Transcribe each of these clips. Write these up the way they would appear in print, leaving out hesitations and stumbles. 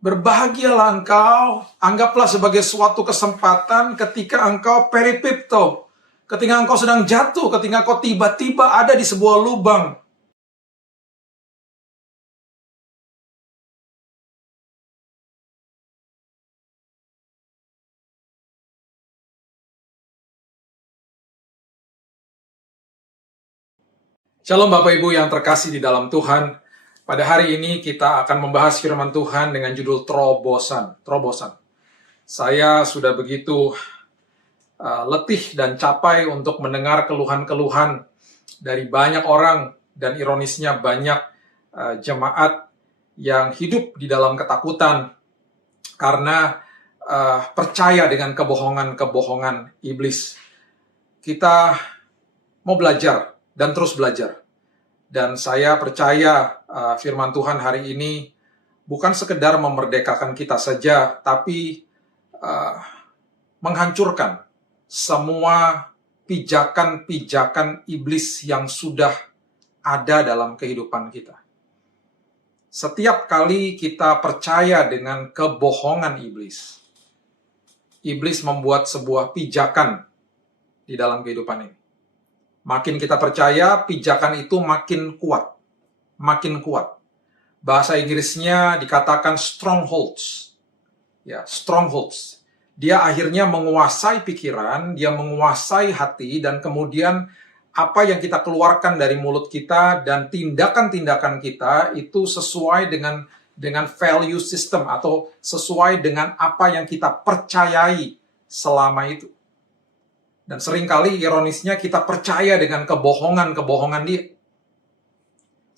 Berbahagialah engkau, anggaplah sebagai suatu kesempatan ketika engkau peripipto, ketika engkau sedang jatuh, ketika engkau tiba-tiba ada di sebuah lubang. Shalom Bapak Ibu yang terkasih di dalam Tuhan. Pada hari ini kita akan membahas firman Tuhan dengan judul terobosan. Terobosan. Saya sudah begitu letih dan capai untuk mendengar keluhan-keluhan dari banyak orang, dan ironisnya banyak jemaat yang hidup di dalam ketakutan karena percaya dengan kebohongan-kebohongan iblis. Kita mau belajar dan terus belajar. Dan saya percaya firman Tuhan hari ini bukan sekedar memerdekakan kita saja, tapi menghancurkan semua pijakan-pijakan iblis yang sudah ada dalam kehidupan kita. Setiap kali kita percaya dengan kebohongan iblis, iblis membuat sebuah pijakan di dalam kehidupan ini. Makin kita percaya, pijakan itu makin kuat. Makin kuat. Bahasa Inggrisnya dikatakan strongholds. Ya, strongholds. Dia akhirnya menguasai pikiran, dia menguasai hati, dan kemudian apa yang kita keluarkan dari mulut kita dan tindakan-tindakan kita itu sesuai dengan value system atau sesuai dengan apa yang kita percayai selama itu. Dan seringkali ironisnya kita percaya dengan kebohongan-kebohongan dia.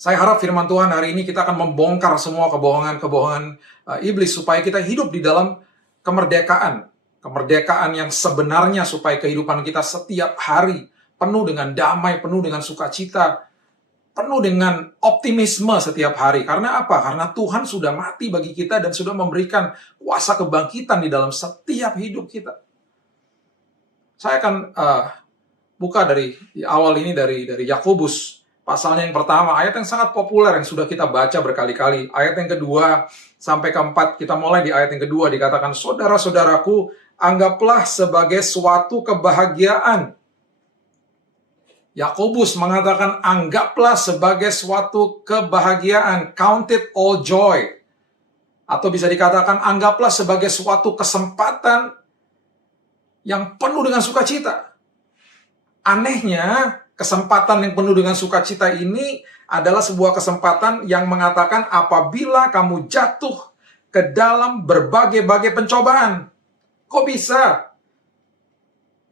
Saya harap firman Tuhan hari ini kita akan membongkar semua kebohongan-kebohongan iblis supaya kita hidup di dalam kemerdekaan. Kemerdekaan yang sebenarnya supaya kehidupan kita setiap hari penuh dengan damai, penuh dengan sukacita, penuh dengan optimisme setiap hari. Karena apa? Karena Tuhan sudah mati bagi kita dan sudah memberikan kuasa kebangkitan di dalam setiap hidup kita. Saya akan buka dari awal ini dari Yakobus, pasalnya yang pertama, ayat yang sangat populer yang sudah kita baca berkali-kali. Ayat yang kedua sampai keempat, kita mulai di ayat yang kedua, dikatakan, saudara-saudaraku, anggaplah sebagai suatu kebahagiaan. Yakobus mengatakan, anggaplah sebagai suatu kebahagiaan, count it all joy. Atau bisa dikatakan, anggaplah sebagai suatu kesempatan yang penuh dengan sukacita. Anehnya, kesempatan yang penuh dengan sukacita ini adalah sebuah kesempatan yang mengatakan apabila kamu jatuh ke dalam berbagai-bagai pencobaan. Kok bisa?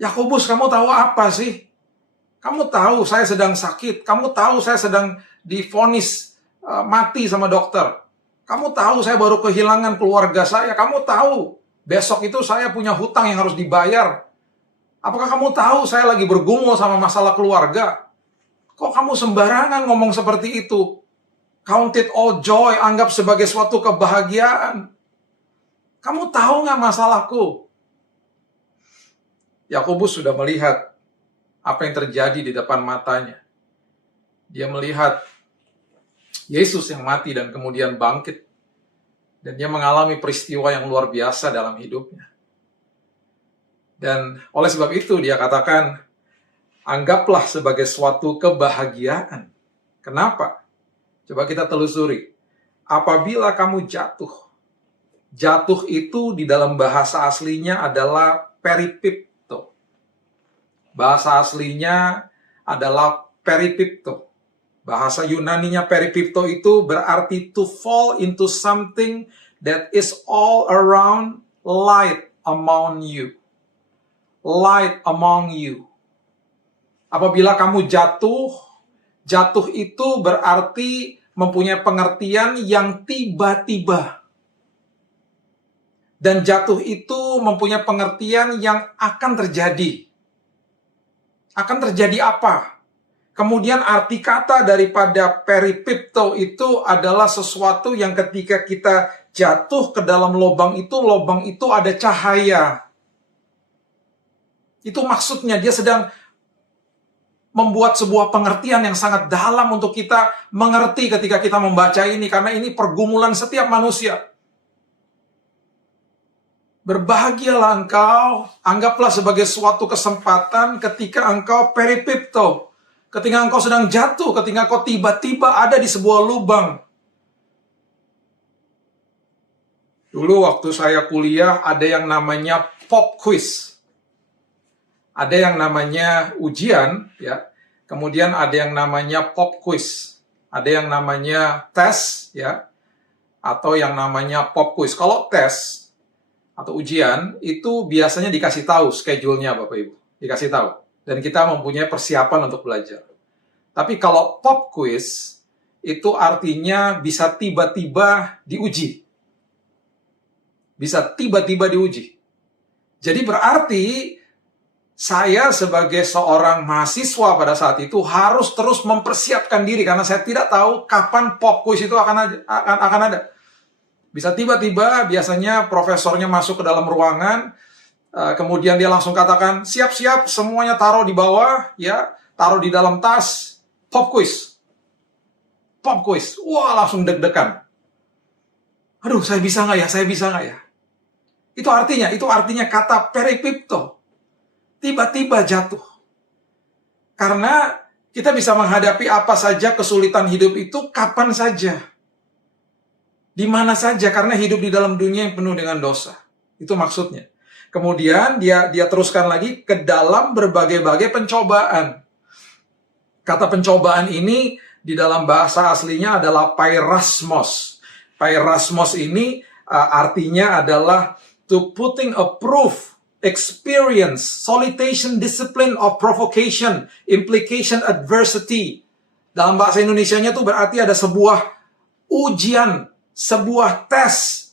Yakobus, kamu tahu apa sih? Kamu tahu saya sedang sakit. Kamu tahu saya sedang divonis mati sama dokter. Kamu tahu saya baru kehilangan keluarga saya. Kamu tahu besok itu saya punya hutang yang harus dibayar. Apakah kamu tahu saya lagi bergumul sama masalah keluarga? Kok kamu sembarangan ngomong seperti itu? Count it all joy, anggap sebagai suatu kebahagiaan. Kamu tahu nggak masalahku? Yakobus sudah melihat apa yang terjadi di depan matanya. Dia melihat Yesus yang mati dan kemudian bangkit. Dan dia mengalami peristiwa yang luar biasa dalam hidupnya. Dan oleh sebab itu dia katakan, anggaplah sebagai suatu kebahagiaan. Kenapa? Coba kita telusuri. Apabila kamu jatuh. Jatuh itu di dalam bahasa aslinya adalah peripipto. Bahasa aslinya adalah peripipto. Bahasa Yunaninya peripipto itu berarti to fall into something that is all around, light among you. Light among you. Apabila kamu jatuh, jatuh itu berarti mempunyai pengertian yang tiba-tiba. Dan jatuh itu mempunyai pengertian yang akan terjadi. Akan terjadi apa? Kemudian arti kata daripada peripipto itu adalah sesuatu yang ketika kita jatuh ke dalam lubang itu ada cahaya. Itu maksudnya, dia sedang membuat sebuah pengertian yang sangat dalam untuk kita mengerti ketika kita membaca ini. Karena ini pergumulan setiap manusia. Berbahagialah engkau, anggaplah sebagai suatu kesempatan ketika engkau peripipto, ketika engkau sedang jatuh, ketika engkau tiba-tiba ada di sebuah lubang. Dulu waktu saya kuliah ada yang namanya pop quiz. Ada yang namanya ujian, ya. Kemudian ada yang namanya pop quiz. Ada yang namanya tes, ya. Atau yang namanya pop quiz. Kalau tes atau ujian, itu biasanya dikasih tahu schedule-nya Bapak Ibu. Dikasih tahu. Dan kita mempunyai persiapan untuk belajar. Tapi kalau pop quiz, itu artinya bisa tiba-tiba diuji. Bisa tiba-tiba diuji. Jadi berarti saya sebagai seorang mahasiswa pada saat itu harus terus mempersiapkan diri karena saya tidak tahu kapan pop quiz itu akan ada. Bisa tiba-tiba, biasanya profesornya masuk ke dalam ruangan, kemudian dia langsung katakan, siap-siap, semuanya taruh di bawah, ya, taruh di dalam tas, pop quiz. Pop quiz. Wah, langsung deg-degan. Aduh, saya bisa nggak ya? Saya bisa nggak ya? Itu artinya kata peripipto. Tiba-tiba jatuh. Karena kita bisa menghadapi apa saja kesulitan hidup itu kapan saja. Di mana saja, karena hidup di dalam dunia yang penuh dengan dosa. Itu maksudnya. Kemudian dia teruskan lagi ke dalam berbagai-bagai pencobaan. Kata pencobaan ini di dalam bahasa aslinya adalah pairasmos. Pairasmos ini artinya adalah to putting a proof, experience, solicitation, discipline of provocation, implication, adversity. Dalam bahasa Indonesianya itu berarti ada sebuah ujian, sebuah tes,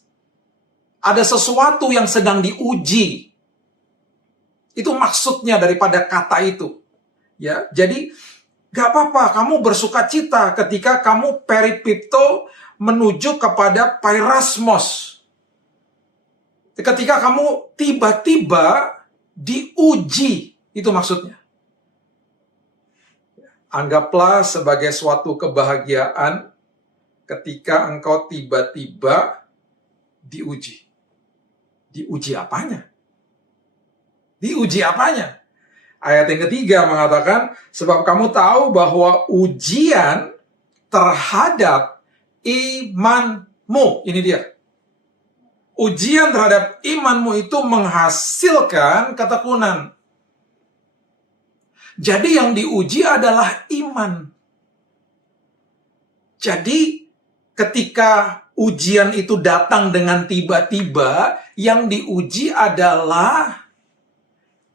ada sesuatu yang sedang diuji. Itu maksudnya daripada kata itu. Ya, jadi gak apa-apa kamu bersukacita ketika kamu peripipto menuju kepada pairasmos. Ketika kamu tiba-tiba diuji, itu maksudnya. Anggaplah sebagai suatu kebahagiaan ketika engkau tiba-tiba diuji. Diuji apanya? Diuji apanya? Ayat yang ketiga mengatakan, sebab kamu tahu bahwa ujian terhadap imanmu. Ini dia. Ujian terhadap imanmu itu menghasilkan ketekunan. Jadi yang diuji adalah iman. Jadi ketika ujian itu datang dengan tiba-tiba, yang diuji adalah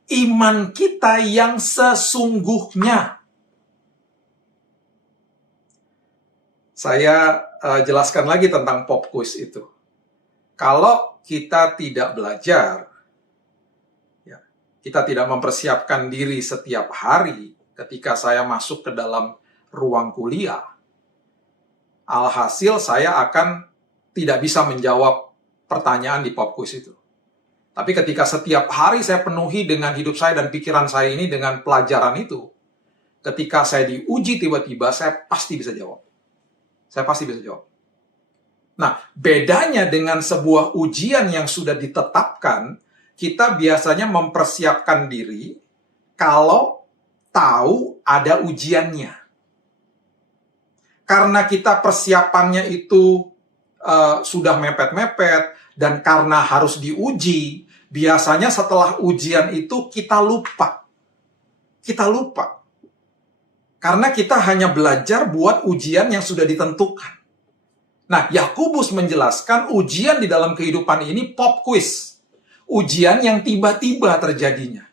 iman kita yang sesungguhnya. Saya jelaskan lagi tentang pop quiz itu. Kalau kita tidak belajar, ya, kita tidak mempersiapkan diri setiap hari ketika saya masuk ke dalam ruang kuliah, alhasil saya akan tidak bisa menjawab pertanyaan di pop quiz itu. Tapi ketika setiap hari saya penuhi dengan hidup saya dan pikiran saya ini dengan pelajaran itu, ketika saya diuji tiba-tiba, saya pasti bisa jawab. Saya pasti bisa jawab. Nah, bedanya dengan sebuah ujian yang sudah ditetapkan, kita biasanya mempersiapkan diri kalau tahu ada ujiannya. Karena kita persiapannya itu sudah mepet-mepet, dan karena harus diuji, biasanya setelah ujian itu kita lupa. Kita lupa. Karena kita hanya belajar buat ujian yang sudah ditentukan. Nah, Yakobus menjelaskan ujian di dalam kehidupan ini pop quiz. Ujian yang tiba-tiba terjadinya.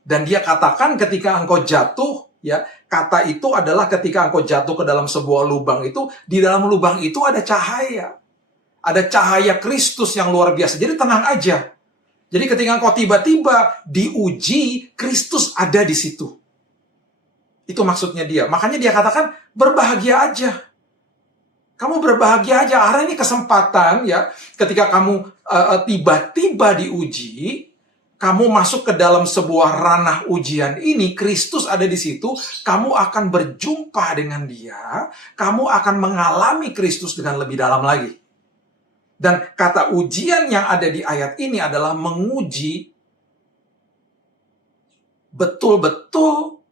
Dan dia katakan ketika engkau jatuh, ya, kata itu adalah ketika engkau jatuh ke dalam sebuah lubang itu, di dalam lubang itu ada cahaya. Ada cahaya Kristus yang luar biasa. Jadi tenang aja. Jadi ketika engkau tiba-tiba diuji, Kristus ada di situ. Itu maksudnya dia. Makanya dia katakan, berbahagia aja. Kamu berbahagia aja. Karena ini kesempatan, ya, ketika kamu tiba-tiba diuji, kamu masuk ke dalam sebuah ranah ujian ini, Kristus ada di situ, kamu akan berjumpa dengan dia, kamu akan mengalami Kristus dengan lebih dalam lagi. Dan kata ujian yang ada di ayat ini adalah menguji betul-betul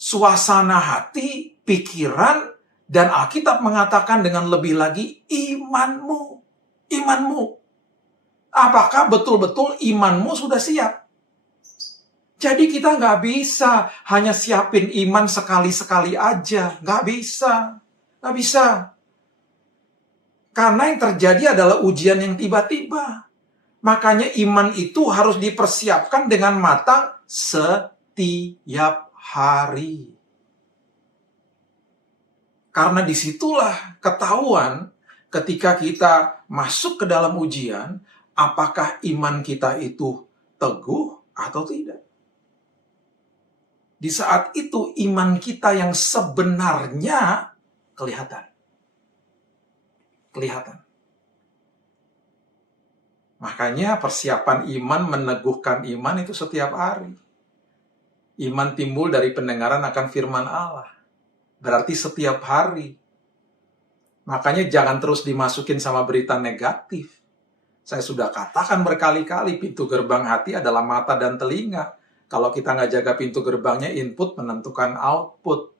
suasana hati, pikiran, dan Alkitab mengatakan dengan lebih lagi imanmu. Imanmu. Apakah betul-betul imanmu sudah siap? Jadi kita nggak bisa hanya siapin iman sekali-sekali aja. Nggak bisa. Nggak bisa. Karena yang terjadi adalah ujian yang tiba-tiba. Makanya iman itu harus dipersiapkan dengan matang setiap hari. Karena disitulah ketahuan ketika kita masuk ke dalam ujian, apakah iman kita itu teguh atau tidak. Di saat itu iman kita yang sebenarnya kelihatan. Makanya persiapan iman, meneguhkan iman itu setiap hari. Iman timbul dari pendengaran akan firman Allah. Berarti setiap hari. Makanya jangan terus dimasukin sama berita negatif. Saya sudah katakan berkali-kali, pintu gerbang hati adalah mata dan telinga. Kalau kita nggak jaga pintu gerbangnya, input menentukan output.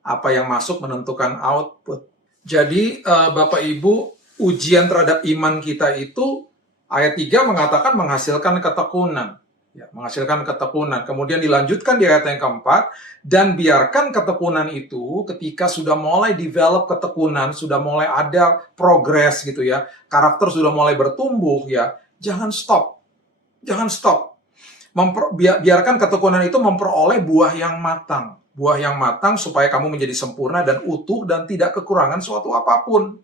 Apa yang masuk menentukan output. Jadi, Bapak Ibu, ujian terhadap iman kita itu, ayat 3 mengatakan menghasilkan ketekunan. Ya, menghasilkan ketekunan. Kemudian dilanjutkan di ayat yang keempat, dan biarkan ketekunan itu ketika sudah mulai develop ketekunan, sudah mulai ada progres gitu ya, karakter sudah mulai bertumbuh ya, jangan stop. Jangan stop. Biarkan ketekunan itu memperoleh buah yang matang. Buah yang matang supaya kamu menjadi sempurna dan utuh dan tidak kekurangan suatu apapun.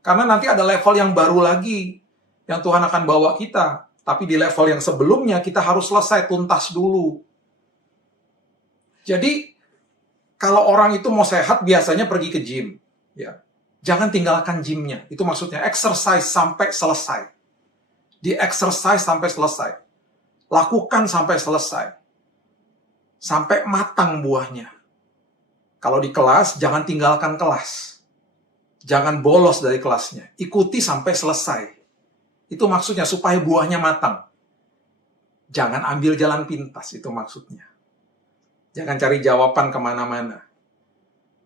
Karena nanti ada level yang baru lagi yang Tuhan akan bawa kita. Tapi di level yang sebelumnya kita harus selesai tuntas dulu. Jadi kalau orang itu mau sehat biasanya pergi ke gym. Ya. Jangan tinggalkan gymnya. Itu maksudnya exercise sampai selesai. Di exercise sampai selesai. Lakukan sampai selesai. Sampai matang buahnya. Kalau di kelas, jangan tinggalkan kelas. Jangan bolos dari kelasnya. Ikuti sampai selesai. Itu maksudnya supaya buahnya matang. Jangan ambil jalan pintas, itu maksudnya. Jangan cari jawaban kemana-mana.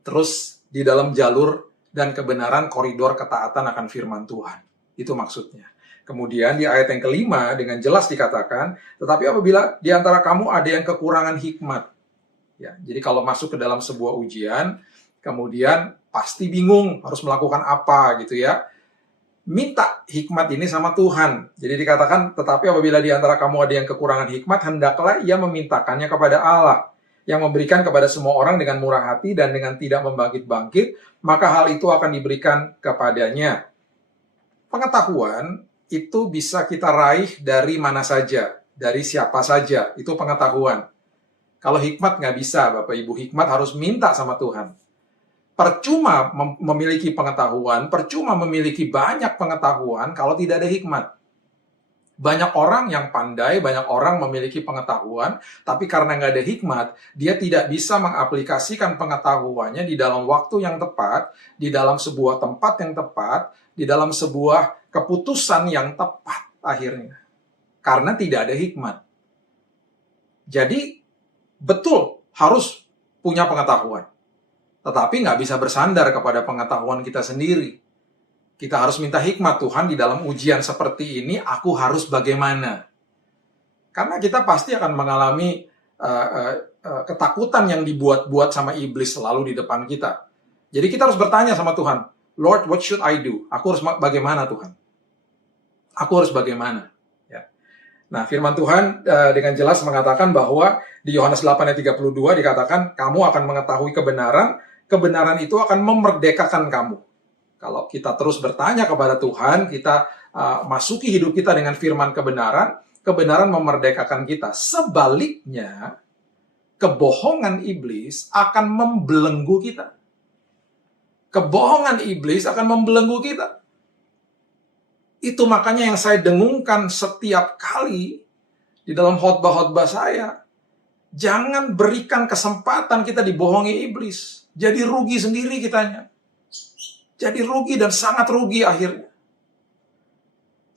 Terus di dalam jalur dan kebenaran koridor ketaatan akan firman Tuhan. Itu maksudnya. Kemudian di ayat yang kelima dengan jelas dikatakan, tetapi apabila di antara kamu ada yang kekurangan hikmat. Ya, jadi kalau masuk ke dalam sebuah ujian, kemudian pasti bingung harus melakukan apa gitu ya. Minta hikmat ini sama Tuhan. Jadi dikatakan, tetapi apabila di antara kamu ada yang kekurangan hikmat, hendaklah ia memintakannya kepada Allah, yang memberikan kepada semua orang dengan murah hati dan dengan tidak membangkit-bangkit, maka hal itu akan diberikan kepadanya. Pengetahuan itu bisa kita raih dari mana saja, dari siapa saja, itu pengetahuan. Kalau hikmat nggak bisa, Bapak Ibu, hikmat harus minta sama Tuhan. Percuma memiliki pengetahuan, percuma memiliki banyak pengetahuan kalau tidak ada hikmat. Banyak orang yang pandai, banyak orang memiliki pengetahuan, tapi karena nggak ada hikmat, dia tidak bisa mengaplikasikan pengetahuannya di dalam waktu yang tepat, di dalam sebuah tempat yang tepat, di dalam sebuah keputusan yang tepat akhirnya. Karena tidak ada hikmat. Jadi, betul harus punya pengetahuan. Tetapi nggak bisa bersandar kepada pengetahuan kita sendiri. Kita harus minta hikmat Tuhan di dalam ujian seperti ini, aku harus bagaimana? Karena kita pasti akan mengalami ketakutan yang dibuat-buat sama iblis selalu di depan kita. Jadi kita harus bertanya sama Tuhan, Lord, what should I do? Aku harus bagaimana Tuhan? Aku harus bagaimana? Ya. Nah, firman Tuhan dengan jelas mengatakan bahwa di Yohanes 8 ayat 32 dikatakan, kamu akan mengetahui kebenaran, kebenaran itu akan memerdekakan kamu. Kalau kita terus bertanya kepada Tuhan, kita masuki hidup kita dengan firman kebenaran, kebenaran memerdekakan kita. Sebaliknya, kebohongan iblis akan membelenggu kita. Kebohongan iblis akan membelenggu kita. Itu makanya yang saya dengungkan setiap kali di dalam khotbah-khotbah saya. Jangan berikan kesempatan kita dibohongi iblis. Jadi rugi sendiri kitanya. Jadi rugi dan sangat rugi akhirnya.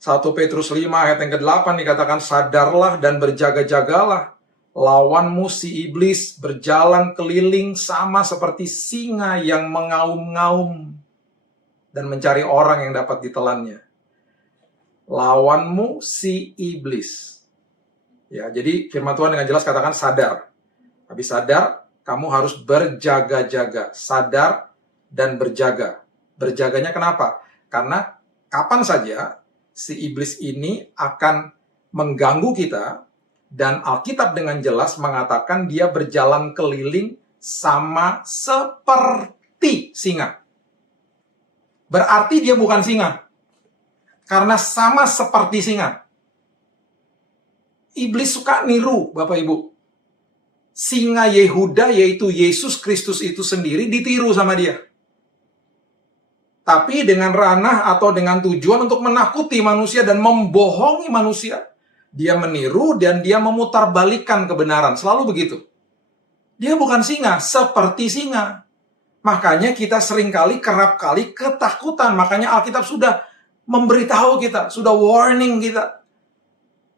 1 Petrus 5 ayat yang ke-8 dikatakan, sadarlah dan berjaga-jagalah. Lawanmu si iblis berjalan keliling sama seperti singa yang mengaum-ngaum dan mencari orang yang dapat ditelannya. Lawanmu si iblis. Ya, jadi firman Tuhan dengan jelas katakan sadar. Habis sadar, kamu harus berjaga-jaga. Sadar dan berjaga. Berjaganya kenapa? Karena kapan saja si iblis ini akan mengganggu kita, dan Alkitab dengan jelas mengatakan dia berjalan keliling sama seperti singa. Berarti dia bukan singa. Karena sama seperti singa. Iblis suka niru, Bapak Ibu. Singa Yehuda, yaitu Yesus Kristus itu sendiri, ditiru sama dia. Tapi dengan ranah atau dengan tujuan untuk menakuti manusia dan membohongi manusia. Dia meniru dan dia memutarbalikkan kebenaran. Selalu begitu. Dia bukan singa, seperti singa. Makanya kita seringkali, kerap kali ketakutan. Makanya Alkitab sudah memberitahu kita, sudah warning kita.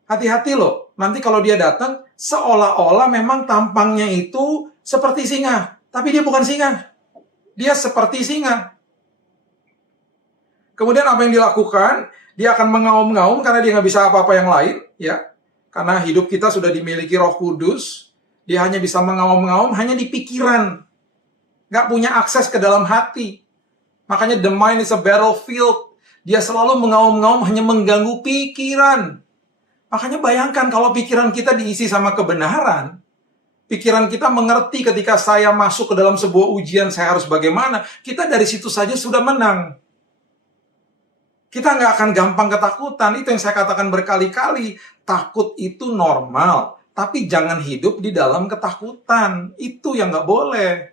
Hati-hati loh. Nanti kalau dia datang, seolah-olah memang tampangnya itu seperti singa. Tapi dia bukan singa. Dia seperti singa. Kemudian apa yang dilakukan? Dia akan mengaum-ngaum karena dia nggak bisa apa-apa yang lain, ya. Karena hidup kita sudah dimiliki Roh Kudus, dia hanya bisa mengaum-ngaum hanya di pikiran. Nggak punya akses ke dalam hati. Makanya the mind is a battlefield. Dia selalu mengaum-ngaum hanya mengganggu pikiran. Makanya bayangkan kalau pikiran kita diisi sama kebenaran, pikiran kita mengerti ketika saya masuk ke dalam sebuah ujian, saya harus bagaimana, kita dari situ saja sudah menang. Kita nggak akan gampang ketakutan. Itu yang saya katakan berkali-kali. Takut itu normal. Tapi jangan hidup di dalam ketakutan. Itu yang nggak boleh.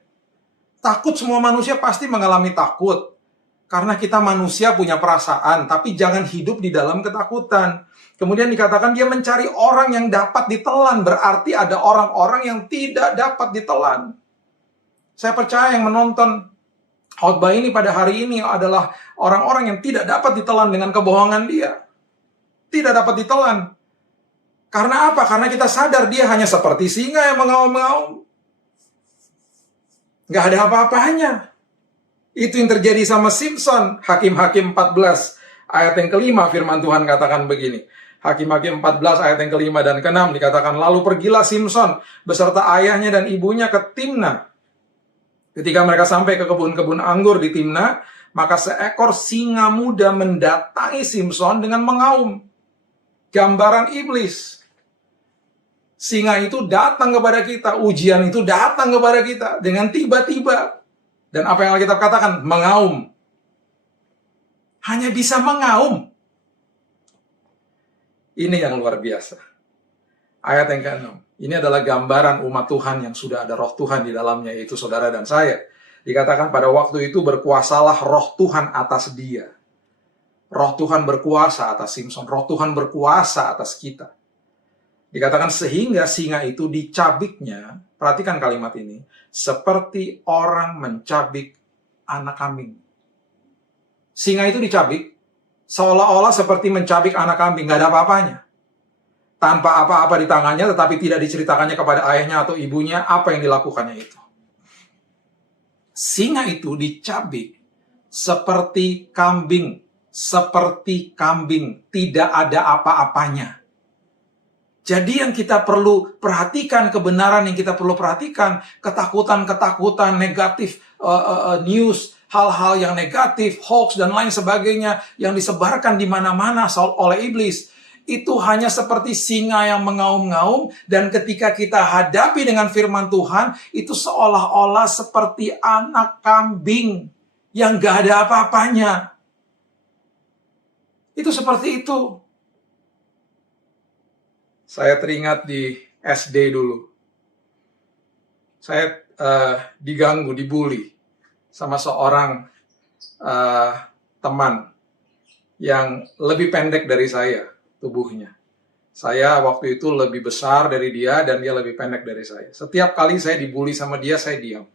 Takut, semua manusia pasti mengalami takut. Karena kita manusia punya perasaan. Tapi jangan hidup di dalam ketakutan. Kemudian dikatakan dia mencari orang yang dapat ditelan. Berarti ada orang-orang yang tidak dapat ditelan. Saya percaya yang menonton khotbah ini pada hari ini adalah orang-orang yang tidak dapat ditelan dengan kebohongan dia. Tidak dapat ditelan. Karena apa? Karena kita sadar dia hanya seperti singa yang mengaum-ngaum. Nggak ada apa-apanya. Itu yang terjadi sama Simson. Hakim-Hakim 14 ayat yang kelima firman Tuhan katakan begini. Hakim-Hakim 14 ayat yang kelima dan keenam dikatakan, lalu pergilah Simson beserta ayahnya dan ibunya ke Timna. Ketika mereka sampai ke kebun-kebun anggur di Timna, maka seekor singa muda mendatangi Simson dengan mengaum. Gambaran iblis. Singa itu datang kepada kita, ujian itu datang kepada kita dengan tiba-tiba. Dan apa yang Alkitab katakan? Mengaum. Hanya bisa mengaum. Ini yang luar biasa. Ayat yang ke-6. Ini adalah gambaran umat Tuhan yang sudah ada roh Tuhan di dalamnya, yaitu saudara dan saya. Dikatakan pada waktu itu berkuasalah roh Tuhan atas dia. Roh Tuhan berkuasa atas Simson. Roh Tuhan berkuasa atas kita. Dikatakan sehingga singa itu dicabiknya, perhatikan kalimat ini, seperti orang mencabik anak kambing. Singa itu dicabik, seolah-olah seperti mencabik anak kambing, nggak ada apa-apanya. Tanpa apa-apa di tangannya, tetapi tidak diceritakannya kepada ayahnya atau ibunya apa yang dilakukannya itu. Singa itu dicabik seperti kambing. Seperti kambing. Tidak ada apa-apanya. Jadi yang kita perlu perhatikan, kebenaran yang kita perlu perhatikan, ketakutan-ketakutan, negatif news, hal-hal yang negatif, hoax, dan lain sebagainya, yang disebarkan di mana-mana oleh iblis, itu hanya seperti singa yang mengaum-ngaum, dan ketika kita hadapi dengan firman Tuhan, itu seolah-olah seperti anak kambing yang gak ada apa-apanya. Itu seperti itu. Saya teringat di SD dulu. Saya diganggu, dibully sama seorang teman yang lebih pendek dari saya. Tubuhnya. Saya waktu itu lebih besar dari dia dan dia lebih pendek dari saya. Setiap kali saya dibully sama dia, saya diam.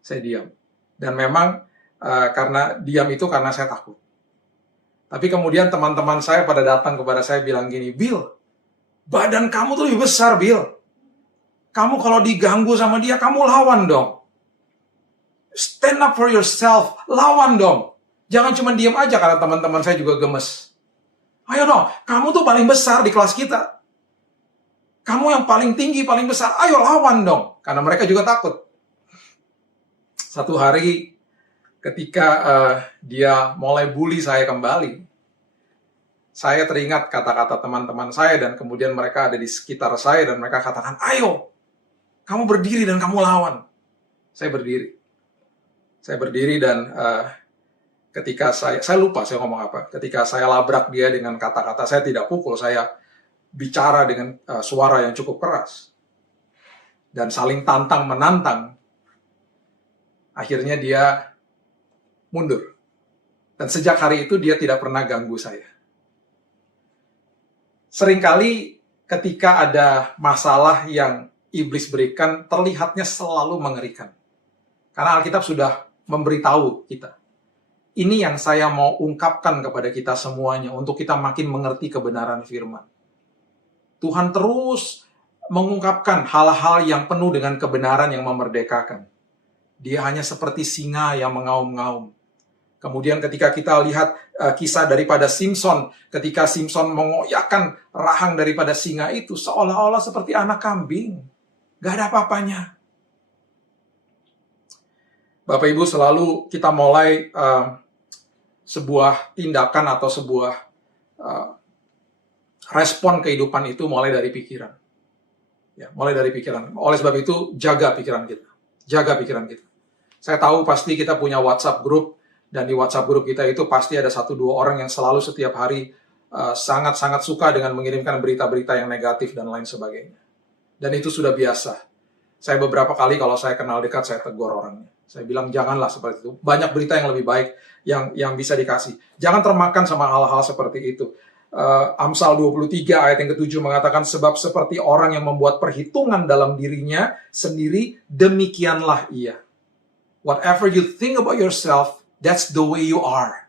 Saya diam. Dan memang karena diam itu karena saya takut. Tapi kemudian teman-teman saya pada datang kepada saya bilang gini, Bill, badan kamu tuh lebih besar, Bill. Kamu kalau diganggu sama dia, kamu lawan dong. Stand up for yourself, lawan dong. Jangan cuma diam aja, karena teman-teman saya juga gemes. Ayo dong, kamu tuh paling besar di kelas kita. Kamu yang paling tinggi, paling besar, ayo lawan dong. Karena mereka juga takut. Satu hari, ketika dia mulai bully saya kembali, saya teringat kata-kata teman-teman saya, dan kemudian mereka ada di sekitar saya, dan mereka katakan, ayo, kamu berdiri dan kamu lawan. Saya berdiri. Saya berdiri dan ketika saya lupa saya ngomong apa. Ketika saya labrak dia dengan kata-kata, saya tidak pukul, saya bicara dengan suara yang cukup keras. Dan saling tantang-menantang. Akhirnya dia mundur. Dan sejak hari itu dia tidak pernah ganggu saya. Seringkali ketika ada masalah yang iblis berikan, terlihatnya selalu mengerikan. Karena Alkitab sudah memberitahu kita. Ini yang saya mau ungkapkan kepada kita semuanya, untuk kita makin mengerti kebenaran firman. Tuhan terus mengungkapkan hal-hal yang penuh dengan kebenaran yang memerdekakan. Dia hanya seperti singa yang mengaum-ngaum. Kemudian ketika kita lihat kisah daripada Simpson, ketika Simpson mengoyakkan rahang daripada singa itu, seolah-olah seperti anak kambing. Gak ada apa-apanya. Bapak Ibu, selalu kita mulai sebuah tindakan atau sebuah respon kehidupan itu mulai dari pikiran. Ya, mulai dari pikiran. Oleh sebab itu, jaga pikiran kita. Jaga pikiran kita. Saya tahu pasti kita punya WhatsApp group, dan di WhatsApp group kita itu pasti ada 1-2 orang yang selalu setiap hari sangat-sangat suka dengan mengirimkan berita-berita yang negatif dan lain sebagainya. Dan itu sudah biasa. Saya beberapa kali kalau saya kenal dekat, saya tegur orangnya. Saya bilang, janganlah seperti itu. Banyak berita yang lebih baik yang bisa dikasih. Jangan termakan sama hal-hal seperti itu. Amsal 23 ayat yang ke-7 mengatakan, sebab seperti orang yang membuat perhitungan dalam dirinya sendiri, demikianlah ia. Whatever you think about yourself, that's the way you are.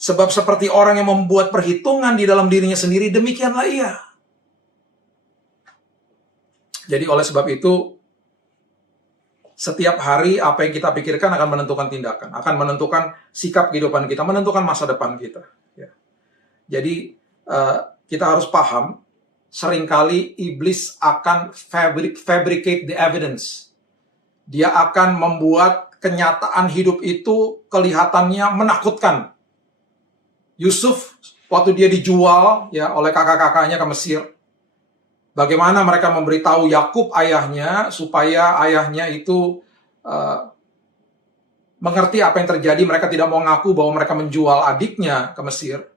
Sebab seperti orang yang membuat perhitungan di dalam dirinya sendiri, demikianlah ia. Jadi oleh sebab itu, setiap hari apa yang kita pikirkan akan menentukan tindakan, akan menentukan sikap kehidupan kita, menentukan masa depan kita. Ya. Jadi kita harus paham, seringkali iblis akan fabricate the evidence. Dia akan membuat kenyataan hidup itu kelihatannya menakutkan. Yusuf, waktu dia dijual ya oleh kakak-kakaknya ke Mesir, bagaimana mereka memberitahu Yakub ayahnya supaya ayahnya itu mengerti apa yang terjadi. Mereka tidak mau ngaku bahwa mereka menjual adiknya ke Mesir.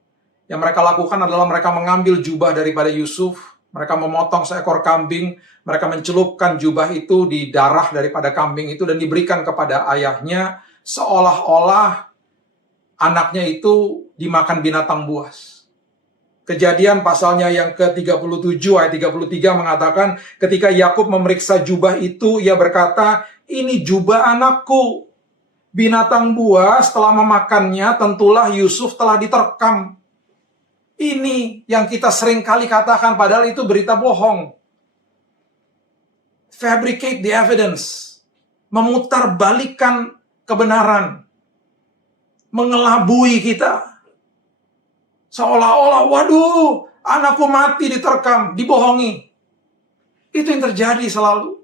Yang mereka lakukan adalah mereka mengambil jubah daripada Yusuf, mereka memotong seekor kambing, mereka mencelupkan jubah itu di darah daripada kambing itu dan diberikan kepada ayahnya, seolah-olah anaknya itu dimakan binatang buas. Kejadian pasalnya yang ke-37 ayat 33 mengatakan, ketika Yakub memeriksa jubah itu, ia berkata, ini jubah anakku. Binatang buas telah memakannya, tentulah Yusuf telah diterkam. Ini yang kita sering kali katakan, padahal itu berita bohong. Fabricate the evidence. Memutarbalikkan kebenaran. Mengelabui kita. Seolah-olah, waduh, anakku mati diterkam, dibohongi. Itu yang terjadi selalu.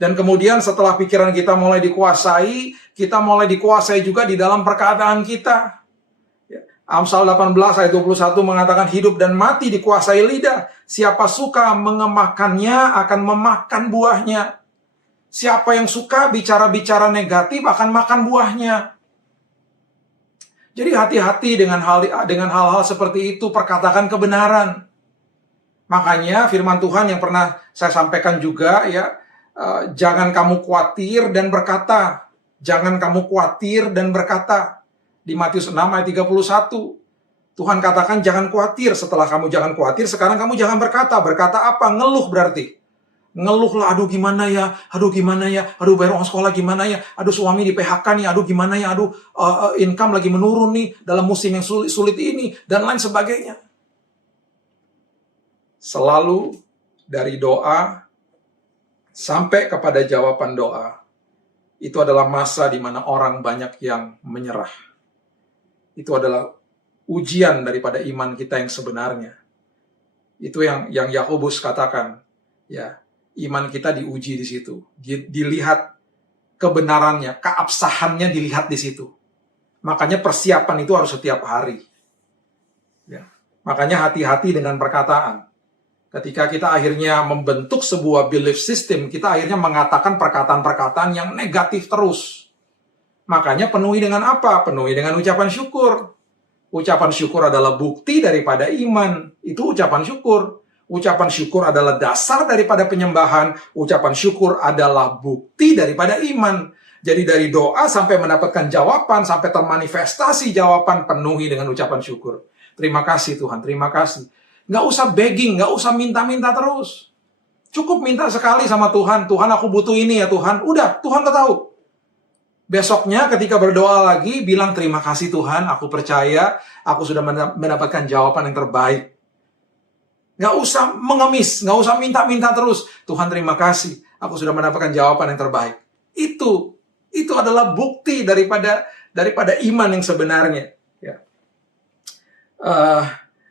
Dan kemudian setelah pikiran kita mulai dikuasai, kita mulai dikuasai juga di dalam perkataan kita. Amsal 18 ayat 21 mengatakan, hidup dan mati dikuasai lidah. Siapa suka mengemakannya akan memakan buahnya. Siapa yang suka bicara-bicara negatif akan makan buahnya. Jadi hati-hati dengan hal-hal seperti itu, perkatakan kebenaran. Makanya firman Tuhan yang pernah saya sampaikan juga ya, jangan kamu khawatir dan berkata. Jangan kamu khawatir dan berkata. Di Matius 6 ayat 31. Tuhan katakan jangan khawatir. Setelah kamu jangan khawatir, sekarang kamu jangan berkata. Berkata apa? Ngeluh berarti. Ngeluhlah, aduh gimana ya, aduh bayar uang sekolah gimana ya, aduh suami di PHK nih, aduh gimana ya, aduh income lagi menurun nih dalam musim yang sulit ini, dan lain sebagainya. Selalu dari doa sampai kepada jawaban doa, itu adalah masa di mana orang banyak yang menyerah. Itu adalah ujian daripada iman kita yang sebenarnya. Itu yang Yakobus katakan, ya, iman kita diuji di situ. Dilihat kebenarannya, keabsahannya dilihat di situ. Makanya persiapan itu harus setiap hari. Ya. Makanya hati-hati dengan perkataan. Ketika kita akhirnya membentuk sebuah belief system, kita akhirnya mengatakan perkataan-perkataan yang negatif terus. Makanya penuhi dengan apa? Penuhi dengan ucapan syukur. Ucapan syukur adalah bukti daripada iman. Itu ucapan syukur. Ucapan syukur adalah dasar daripada penyembahan. Ucapan syukur adalah bukti daripada iman. Jadi dari doa sampai mendapatkan jawaban, sampai termanifestasi jawaban, penuhi dengan ucapan syukur. Terima kasih Tuhan, terima kasih. Nggak usah begging, nggak usah minta-minta terus. Cukup minta sekali sama Tuhan. Tuhan, aku butuh ini ya Tuhan. Udah, Tuhan udah tahu. Besoknya ketika berdoa lagi, bilang terima kasih Tuhan, aku percaya, aku sudah mendapatkan jawaban yang terbaik. Nggak usah mengemis, nggak usah minta-minta terus. Tuhan terima kasih, aku sudah mendapatkan jawaban yang terbaik. Itu adalah bukti daripada iman yang sebenarnya. Ya.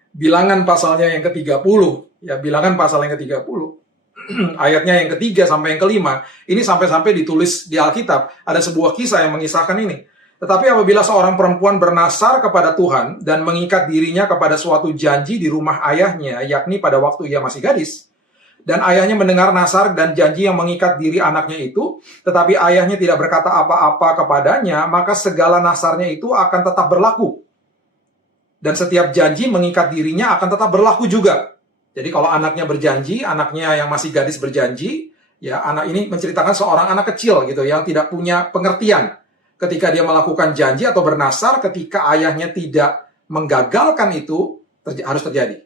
Bilangan pasalnya yang ke-30, ya bilangan pasal yang ke-30. Ayatnya yang ketiga sampai yang kelima, ini sampai-sampai ditulis di Alkitab. Ada sebuah kisah yang mengisahkan ini. Tetapi apabila seorang perempuan bernasar kepada Tuhan dan mengikat dirinya kepada suatu janji di rumah ayahnya, yakni pada waktu ia masih gadis, dan ayahnya mendengar nasar dan janji yang mengikat diri anaknya itu, tetapi ayahnya tidak berkata apa-apa kepadanya, maka segala nasarnya itu akan tetap berlaku. Dan setiap janji mengikat dirinya akan tetap berlaku juga. Jadi kalau anaknya berjanji, anaknya yang masih gadis berjanji, ya anak ini menceritakan seorang anak kecil gitu yang tidak punya pengertian. Ketika dia melakukan janji atau bernasar, ketika ayahnya tidak menggagalkan itu, harus terjadi.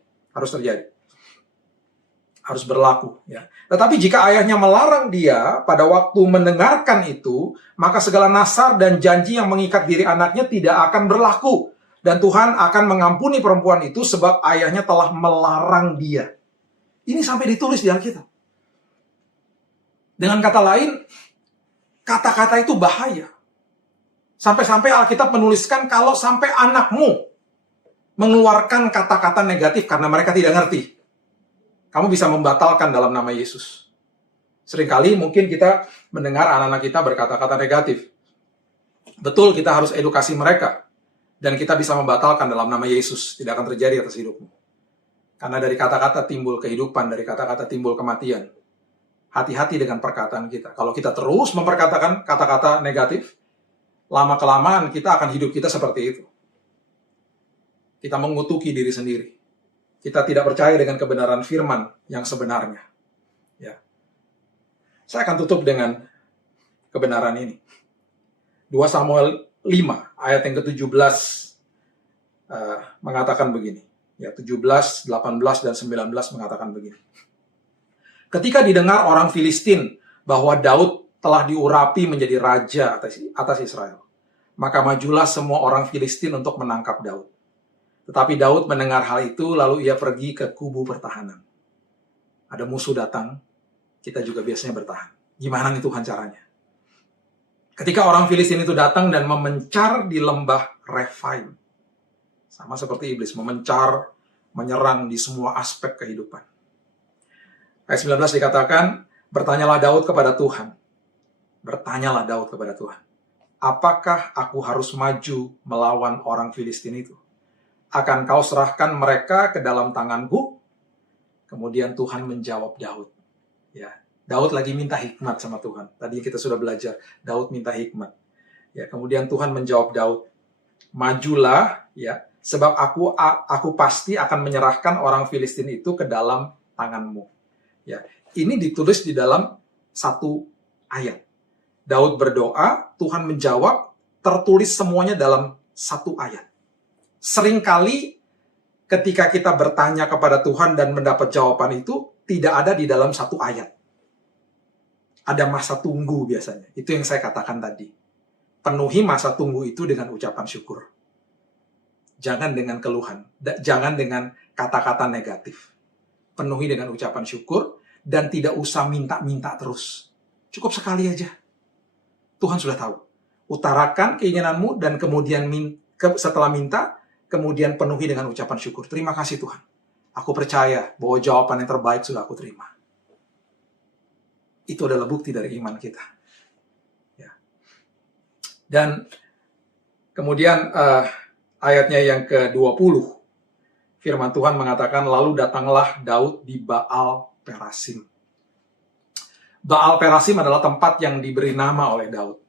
Harus berlaku. Ya. Tetapi jika ayahnya melarang dia pada waktu mendengarkan itu, maka segala nasar dan janji yang mengikat diri anaknya tidak akan berlaku. Dan Tuhan akan mengampuni perempuan itu sebab ayahnya telah melarang dia. Ini sampai ditulis di Alkitab. Dengan kata lain, kata-kata itu bahaya. Sampai-sampai Alkitab menuliskan kalau sampai anakmu mengeluarkan kata-kata negatif karena mereka tidak ngerti, kamu bisa membatalkan dalam nama Yesus. Seringkali mungkin kita mendengar anak-anak kita berkata-kata negatif. Betul, kita harus edukasi mereka. Dan kita bisa membatalkan dalam nama Yesus. Tidak akan terjadi atas hidupmu. Karena dari kata-kata timbul kehidupan, dari kata-kata timbul kematian. Hati-hati dengan perkataan kita. Kalau kita terus memperkatakan kata-kata negatif, lama-kelamaan kita akan hidup kita seperti itu. Kita mengutuki diri sendiri. Kita tidak percaya dengan kebenaran firman yang sebenarnya. Ya. Saya akan tutup dengan kebenaran ini. 2 Samuel 5, ayat yang ke-17 mengatakan begini. Ya, 17, 18, dan 19 mengatakan begini. Ketika didengar orang Filistin bahwa Daud telah diurapi menjadi raja atas Israel, maka majulah semua orang Filistin untuk menangkap Daud. Tetapi Daud mendengar hal itu, lalu ia pergi ke kubu pertahanan. Ada musuh datang, kita juga biasanya bertahan. Gimana nih Tuhan caranya? Ketika orang Filistin itu datang dan memencar di lembah Refaim. Sama seperti iblis, memencar, menyerang di semua aspek kehidupan. Ayat 19 dikatakan, bertanyalah Daud kepada Tuhan. Bertanyalah Daud kepada Tuhan. Apakah aku harus maju melawan orang Filistin itu? Akan kau serahkan mereka ke dalam tanganku? Kemudian Tuhan menjawab Daud. Ya. Daud lagi minta hikmat sama Tuhan. Tadi kita sudah belajar, Daud minta hikmat. Ya, kemudian Tuhan menjawab Daud, majulah, ya, sebab aku pasti akan menyerahkan orang Filistin itu ke dalam tanganmu. Ya, ini ditulis di dalam satu ayat. Daud berdoa, Tuhan menjawab, tertulis semuanya dalam satu ayat. Seringkali ketika kita bertanya kepada Tuhan dan mendapat jawaban itu tidak ada di dalam satu ayat. Ada masa tunggu biasanya. Itu yang saya katakan tadi. Penuhi masa tunggu itu dengan ucapan syukur. Jangan dengan keluhan. Jangan dengan kata-kata negatif. Penuhi dengan ucapan syukur dan tidak usah minta-minta terus. Cukup sekali aja. Tuhan sudah tahu. Utarakan keinginanmu dan kemudian setelah minta, kemudian penuhi dengan ucapan syukur. Terima kasih Tuhan. Aku percaya bahwa jawaban yang terbaik sudah aku terima. Itu adalah bukti dari iman kita. Ya. Dan kemudian ayatnya yang ke-20, firman Tuhan mengatakan, lalu datanglah Daud di Baal Perasim. Baal Perasim adalah tempat yang diberi nama oleh Daud.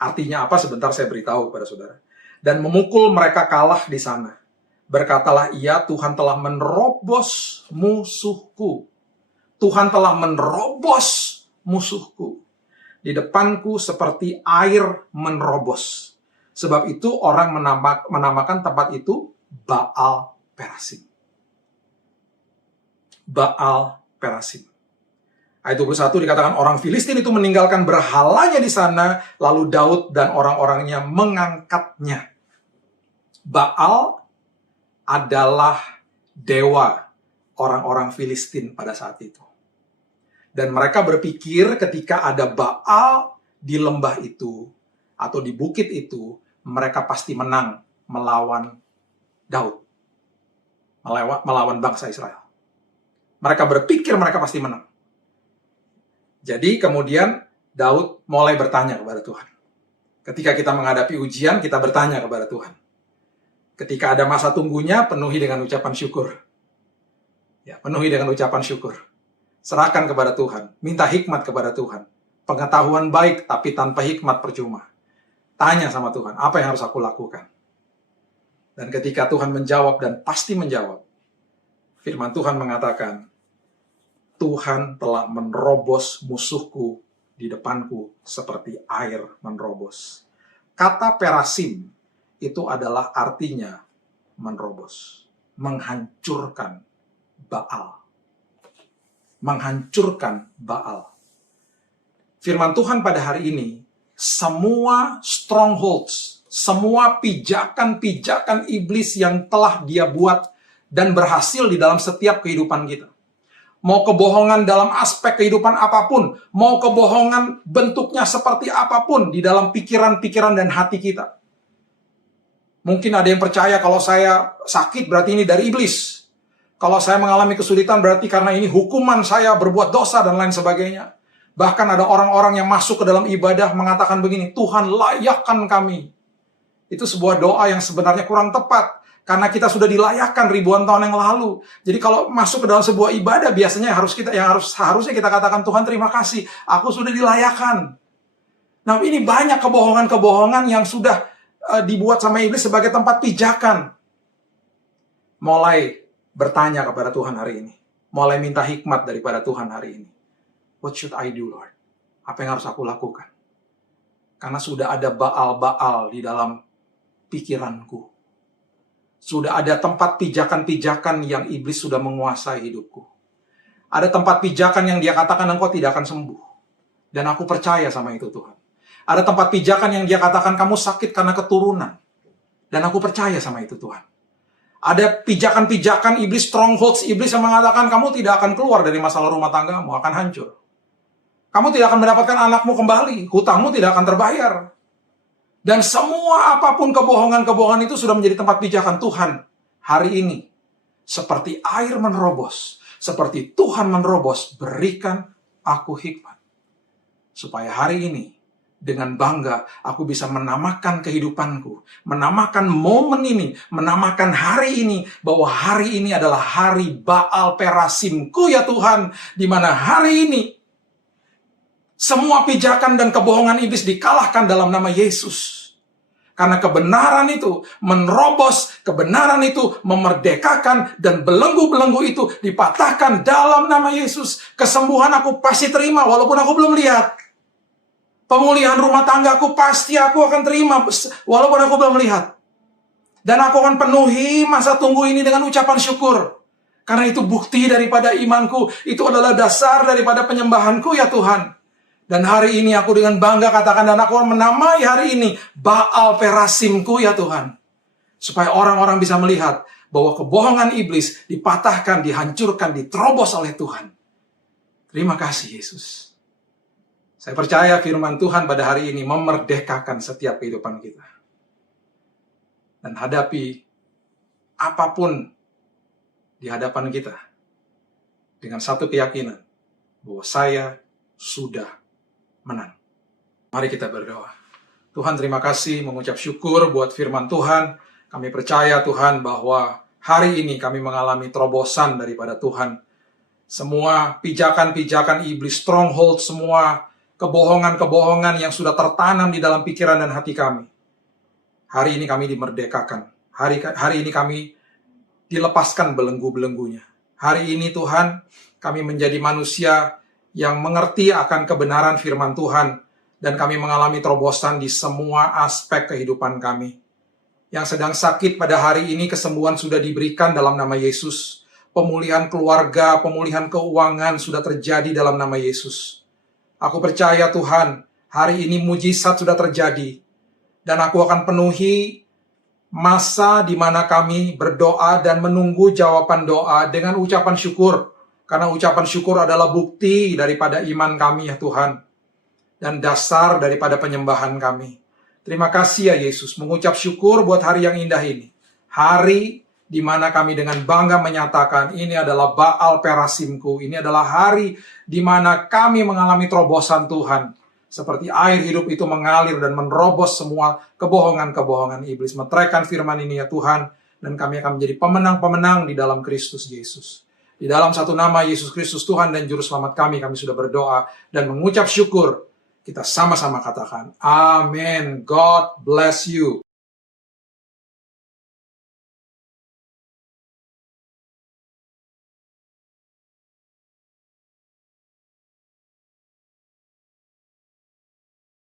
Artinya apa? Sebentar saya beritahu kepada saudara. Dan memukul mereka kalah di sana. Berkatalah ia, Tuhan telah menerobos musuhku. Tuhan telah menerobos musuhku. Di depanku seperti air menerobos. Sebab itu orang menamakan tempat itu Baal Perasim. Baal Perasim. Ayat 21 dikatakan orang Filistin itu meninggalkan berhalanya di sana, lalu Daud dan orang-orangnya mengangkatnya. Baal adalah dewa orang-orang Filistin pada saat itu. Dan mereka berpikir ketika ada Baal di lembah itu, atau di bukit itu, mereka pasti menang melawan Daud. Melawan bangsa Israel. Mereka berpikir mereka pasti menang. Jadi kemudian Daud mulai bertanya kepada Tuhan. Ketika kita menghadapi ujian, kita bertanya kepada Tuhan. Ketika ada masa tunggunya, penuhi dengan ucapan syukur. Ya, penuhi dengan ucapan syukur. Serahkan kepada Tuhan. Minta hikmat kepada Tuhan. Pengetahuan baik, tapi tanpa hikmat percuma. Tanya sama Tuhan, apa yang harus aku lakukan? Dan ketika Tuhan menjawab, dan pasti menjawab, firman Tuhan mengatakan, Tuhan telah menerobos musuhku di depanku seperti air menerobos. Kata perasim itu adalah artinya menerobos, menghancurkan Baal. Menghancurkan Baal. Firman Tuhan pada hari ini, semua strongholds, semua pijakan-pijakan iblis yang telah dia buat dan berhasil di dalam setiap kehidupan kita. Mau kebohongan dalam aspek kehidupan apapun, mau kebohongan bentuknya seperti apapun di dalam pikiran-pikiran dan hati kita. Mungkin ada yang percaya kalau saya sakit berarti ini dari iblis. Kalau saya mengalami kesulitan berarti karena ini hukuman saya berbuat dosa dan lain sebagainya. Bahkan ada orang-orang yang masuk ke dalam ibadah mengatakan begini, Tuhan layakkan kami. Itu sebuah doa yang sebenarnya kurang tepat. Karena kita sudah dilayakkan ribuan tahun yang lalu. Jadi kalau masuk ke dalam sebuah ibadah, biasanya harusnya kita katakan, Tuhan terima kasih, aku sudah dilayakkan. Nah ini banyak kebohongan-kebohongan yang sudah dibuat sama iblis sebagai tempat pijakan. Mulai bertanya kepada Tuhan hari ini. Mulai minta hikmat daripada Tuhan hari ini. What should I do, Lord? Apa yang harus aku lakukan? Karena sudah ada Baal-Baal di dalam pikiranku. Sudah ada tempat pijakan-pijakan yang iblis sudah menguasai hidupku. Ada tempat pijakan yang dia katakan engkau tidak akan sembuh. Dan aku percaya sama itu Tuhan. Ada tempat pijakan yang dia katakan kamu sakit karena keturunan. Dan aku percaya sama itu Tuhan. Ada pijakan-pijakan iblis, strongholds iblis yang mengatakan kamu tidak akan keluar dari masalah rumah tanggamu, akan hancur. Kamu tidak akan mendapatkan anakmu kembali, hutangmu tidak akan terbayar. Dan semua apapun kebohongan-kebohongan itu sudah menjadi tempat pijakan Tuhan. Hari ini, seperti air menerobos, seperti Tuhan menerobos, berikan aku hikmat. Supaya hari ini, dengan bangga, aku bisa menamakan kehidupanku. Menamakan momen ini, menamakan hari ini, bahwa hari ini adalah hari Baal Perasimku ya Tuhan. Di mana hari ini, semua pijakan dan kebohongan iblis dikalahkan dalam nama Yesus. Karena kebenaran itu menerobos, kebenaran itu memerdekakan, dan belenggu-belenggu itu dipatahkan dalam nama Yesus. Kesembuhan aku pasti terima walaupun aku belum lihat. Pemulihan rumah tanggaku pasti aku akan terima walaupun aku belum lihat. Dan aku akan penuhi masa tunggu ini dengan ucapan syukur. Karena itu bukti daripada imanku, itu adalah dasar daripada penyembahanku ya Tuhan. Dan hari ini aku dengan bangga katakan, dan aku menamai hari ini Baal Perasimku ya Tuhan. Supaya orang-orang bisa melihat bahwa kebohongan iblis dipatahkan, dihancurkan, diterobos oleh Tuhan. Terima kasih Yesus. Saya percaya firman Tuhan pada hari ini memerdekakan setiap kehidupan kita. Dan hadapi apapun di hadapan kita dengan satu keyakinan bahwa saya sudah menang. Mari kita berdoa. Tuhan, terima kasih, mengucap syukur buat firman Tuhan. Kami percaya Tuhan bahwa hari ini kami mengalami terobosan daripada Tuhan. Semua pijakan-pijakan iblis, stronghold, semua kebohongan-kebohongan yang sudah tertanam di dalam pikiran dan hati kami. Hari ini kami dimerdekakan. Hari ini kami dilepaskan belenggu-belenggunya. Hari ini Tuhan, kami menjadi manusia yang mengerti akan kebenaran firman Tuhan, dan kami mengalami terobosan di semua aspek kehidupan kami. Yang sedang sakit pada hari ini, kesembuhan sudah diberikan dalam nama Yesus. Pemulihan keluarga, pemulihan keuangan sudah terjadi dalam nama Yesus. Aku percaya Tuhan, hari ini mujizat sudah terjadi, dan aku akan penuhi masa di mana kami berdoa dan menunggu jawaban doa dengan ucapan syukur. Karena ucapan syukur adalah bukti daripada iman kami ya Tuhan. Dan dasar daripada penyembahan kami. Terima kasih ya Yesus, mengucap syukur buat hari yang indah ini. Hari di mana kami dengan bangga menyatakan ini adalah Baal Perasimku. Ini adalah hari di mana kami mengalami terobosan Tuhan. Seperti air hidup itu mengalir dan menerobos semua kebohongan-kebohongan iblis. Meteraikan firman ini ya Tuhan. Dan kami akan menjadi pemenang-pemenang di dalam Kristus Yesus. Di dalam satu nama Yesus Kristus Tuhan dan Juru Selamat kami sudah berdoa dan mengucap syukur. Kita sama-sama katakan, Amin. God bless you.